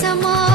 समा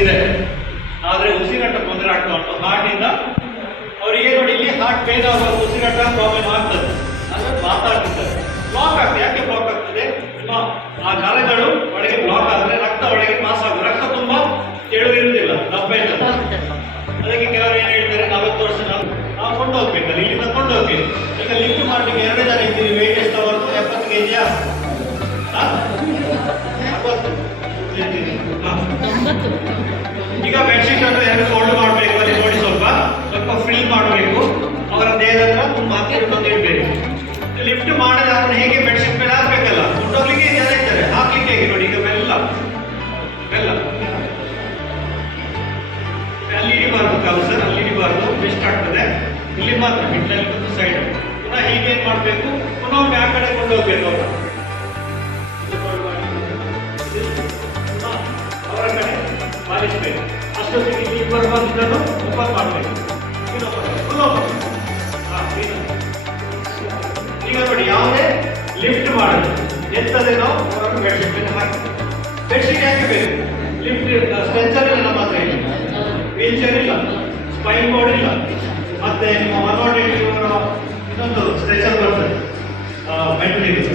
ಇದೆ. ಆದರೆ ಉಸಿರಾಟ ತೊಂದರೆ ಆಗ್ತಾ ಉಂಟು. ಹಾರ್ಟಿಂದ ಅವರಿಗೆ ನೋಡಿ, ಇಲ್ಲಿ ಹಾರ್ಟ್ ಬೇಗ ಆಗುವಾಗ ಉಸಿರಾಟ ಪ್ರಾಬ್ಲಮ್ ಆಗ್ತದೆ. ಅಂದ್ರೆ ಮಾತಾಡ್ತಿದ್ದಾರೆ ಬ್ಲಾಕ್ ಆಗ್ತದೆ. ಯಾಕೆ ಬ್ಲಾಕ್ ಆಗ್ತದೆ? ಆ ನರಗಳು ಒಳಗೆ ಬ್ಲಾಕ್ ಆದರೆ ರಕ್ತ ಒಳಗೆ ಪಾಸ್ ಆಗುತ್ತೆ ರಕ್ತ ತುಂಬಾ ತೆಳುವಿರುವುದಿಲ್ಲ. ದಪ್ಪ ಇರ್ತದೆ. ಅದಕ್ಕೆ ಕೆಲವರು ಏನು ಹೇಳ್ತಾರೆ? ನಲವತ್ತು ವರ್ಷ ನಾವು ಕೊಂಡು ಹೋಗ್ಬೇಕಲ್ಲ ಇಲ್ಲಿಂದ ಹೋಗ್ಬೇಕು ಈಗ ಲಿಫ್ಟ್ ಮಾಡ್ಲಿಕ್ಕೆ ಎರಡೇ ಜನ ಇದ್ದೀವಿ ವೇಟ್ ಎಷ್ಟು ಅವತ್ತು ಮಾಡಬೇಕು, ಪುನಃ ಒಮ್ಮೆ ಆ ಕಡೆ ಕೊಂಡೋಗ್ಬೇಕು ಅವರು. ಕಡೆ ಪಾಲಿಸಬೇಕು. ಅಷ್ಟೊತ್ತಿಗೆ ಇಲ್ಲಿ ಬರುವಾಗ ಇದನ್ನು ಓಪನ್ ಮಾಡಬೇಕು. ಈಗ ನೋಡಿ ಯಾವುದೇ ಲಿಫ್ಟ್ ಮಾಡೋದು ಎತ್ತದೆ ನಾವು ಅವರನ್ನು ಬೆಡ್ಶೀಟ್ ಹಾಕಿ. ಬೆಡ್ಶೀಟ್ ಯಾಕೆ ಲಿಫ್ಟ್ ಸ್ಟ್ರೆಚರ್ ಇಲ್ಲ ನಮ್ಮ ಹತ್ರ ಇಲ್ಲ. ವೀಲ್ ಚೇರ್ ಇಲ್ಲ. ಸ್ಪೈನ್ ಬೋರ್ಡ್ ಇಲ್ಲ. ಮತ್ತೆ ನಿಮ್ಮ ಮನೋಟೆಡ್ ಇನ್ನೊಂದು ಸ್ಟ್ರೆಚರ್ ಬರ್ತದೆ ಮೆಟೀರಿಯಲ್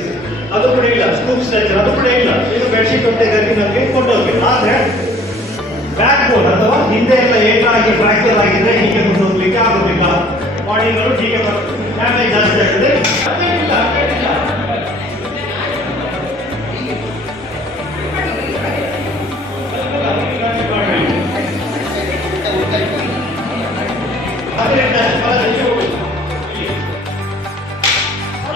ಅದು ಕೂಡ ಇಲ್ಲ ಸ್ಕೂಪ್ ಸ್ಟ್ರೆಚರ್ ಅದು ಕೂಡ ಇಲ್ಲ. ಇದು ಬೆಡ್ಶೀಟ್ ಹೊಟ್ಟೆ ನಮಗೆ ಕೊಂಡೋಗ್ಬೇಕು ಆದರೆ ಬ್ಯಾಕ್ ಬೋನ್ ಅಥವಾ ಹಿಂದೆ ಎಲ್ಲ ಏಟಾಗಿ ಫ್ರಾಕ್ಚರ್ ಆಗಿದ್ರೆ ಹೀಗೆ ಕೊಂಡೋಗ್ಲಿಕ್ಕೆ ಆಗೋದಿಲ್ಲ. ಬಾಡಿಗಳು ಹೀಗೆ ಡ್ಯಾಮೇಜ್ ಜಾಸ್ತಿ ಆಗ್ತದೆ. ಅದೇನಿಲ್ಲ,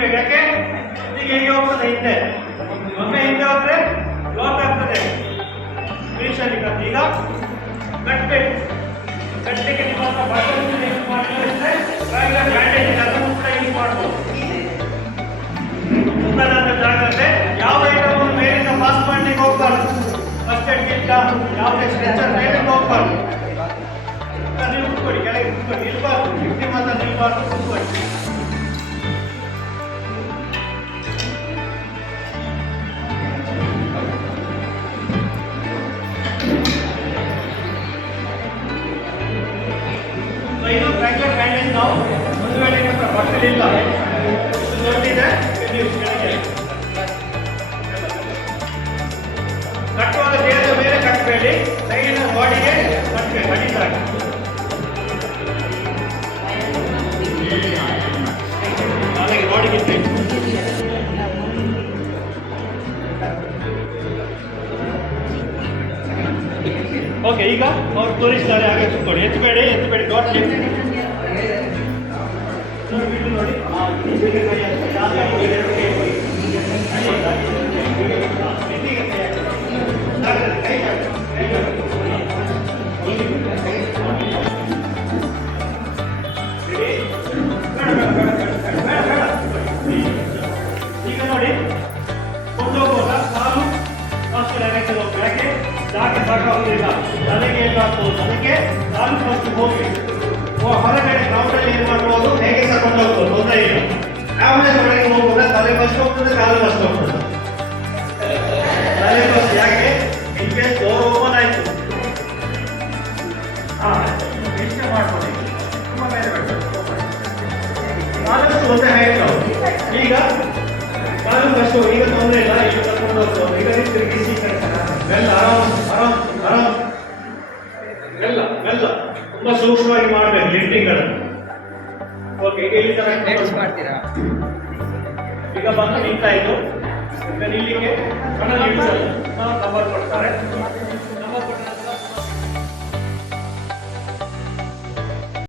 ಒಬ್ಬರು ಕೈ ಯಾಕೆ? ಈಗ ಹೇಗೆ ಹೋಗ್ತದೆ ಹಿಂದೆ. ಒಮ್ಮೆ ಹಿಂದೆ ಹೋದ್ರೆ ಲಾಕ್ ಆಗ್ತದೆ. ಈಗ ಕಟ್ಟಬೇಕು ಕಟ್ಟಲಿಕ್ಕೆ ನಿಮ್ಮ ಬಟನ್ ಯೂಸ್ ಮಾಡಿದ್ರೆ ಕೂಡ ಯೂಸ್ ಮಾಡ್ಬೋದು. ಮುಖದ ಜಾಗ್ರತೆ ಯಾವ ಐಟಮ್ ಮೇಲಿಂದ ಫಸ್ಟ್ ಕಿಟ್ ಯಾವುದೇ ಸ್ಟ್ರೆಚರ್ ಮೇಲಿಂದ ಹೋಗ್ಬಾರ್ದು. ನೀವು ಕೂತ್ಕೊಳ್ಳಿ. ಕೆಳಗೆ ಕೂತ್ಕೊಳ್ಳಿ. ನಿಲ್ಬಾರ್ದು. ಫಿಫ್ಟಿ ಮಾತ್ರ ನಿಲ್ಬಾರ್ದು. ಕೂತ್ಕೊಳ್ಳಿ. ಅವ್ರು ತೋರಿಸ್ತಾರೆ ಹಾಗೆ ಕೂತ್ಕೊಳ್ಳಿ ಎತ್ತಬೇಡಿ ಎತ್ತಬೇಡಿ ಡಾಟ್ ನೋಡಿ. ಆ, ಸಾಕಾಗುವುದಿಲ್ಲ ನನಗೆ ಏನಾಗ್ತದೆ ನನಗೆ ಕಾಲು ಫಸ್ಟ್ ಹೋಗಿ ಹೊರಗಡೆ ಗ್ರೌಂಡಲ್ಲಿ ಏನು ಮಾಡ್ಬೋದು ಹೇಗೆ ತಗೊಂಡು ಹೋಗ್ಬೋದು ತೊಂದರೆ ಇಲ್ಲ. ಆಮೇಲೆ ಹೊರಗೆ ಹೋಗುವಾಗ ತಲೆ ಫಸ್ಟ್ ಹೋಗ್ತದೆ ಕಾಲು ಫಸ್ಟ್ ಹೋಗ್ತದೆ ತಲೆ ಫಸ್ಟ್ ಯಾಕೆ? ಇನ್ ಕೇಸ್ ಓಪನ್ ಆಯ್ತು. ಹಾ ಎಷ್ಟು ಮಾಡ್ಕೊಳ್ಳಿ. ತುಂಬ ಬರ್ತದೆ ಆದಷ್ಟು ಒಂದೇ ಹೇಳ್ತಾವೆ ಈಗ ಕಾಲು ಫಸ್ಟ್ ಈಗ ತೊಂದರೆ ಇಲ್ಲ ಈಗ ಕರ್ಕೊಂಡು ಹೋಗ್ಬೋದು ಈಗ ನೀವು ತಿರುಗಿಸಿ ಈ ಮೆಲ್ಲ ಆರಾಮ್ ಆರಾಮ್ ಆರಾಮ್. ಮೆಲ್ಲ ಮೆಲ್ಲ. ತುಂಬಾ ಸೂಕ್ಷ್ಮವಾಗಿ ಮಾಡ್ಬೇಕು ಲಿಫ್ಟಿಂಗ್ ಓಕೆ ಈಗ ಇಲ್ಲಿ ತರ ಮಾಡ್ತೀರಾ? ಈಗ ಬಂದು ನಿಂತಾಯ್ತು ಈಗ ನಿಲ್ಲಿಗೆ ಕಣ್ಣಲ್ಲಿ ಇಳಿಸಲ್ಲ ಕವರ್ ಕೊಡ್ತಾರೆ.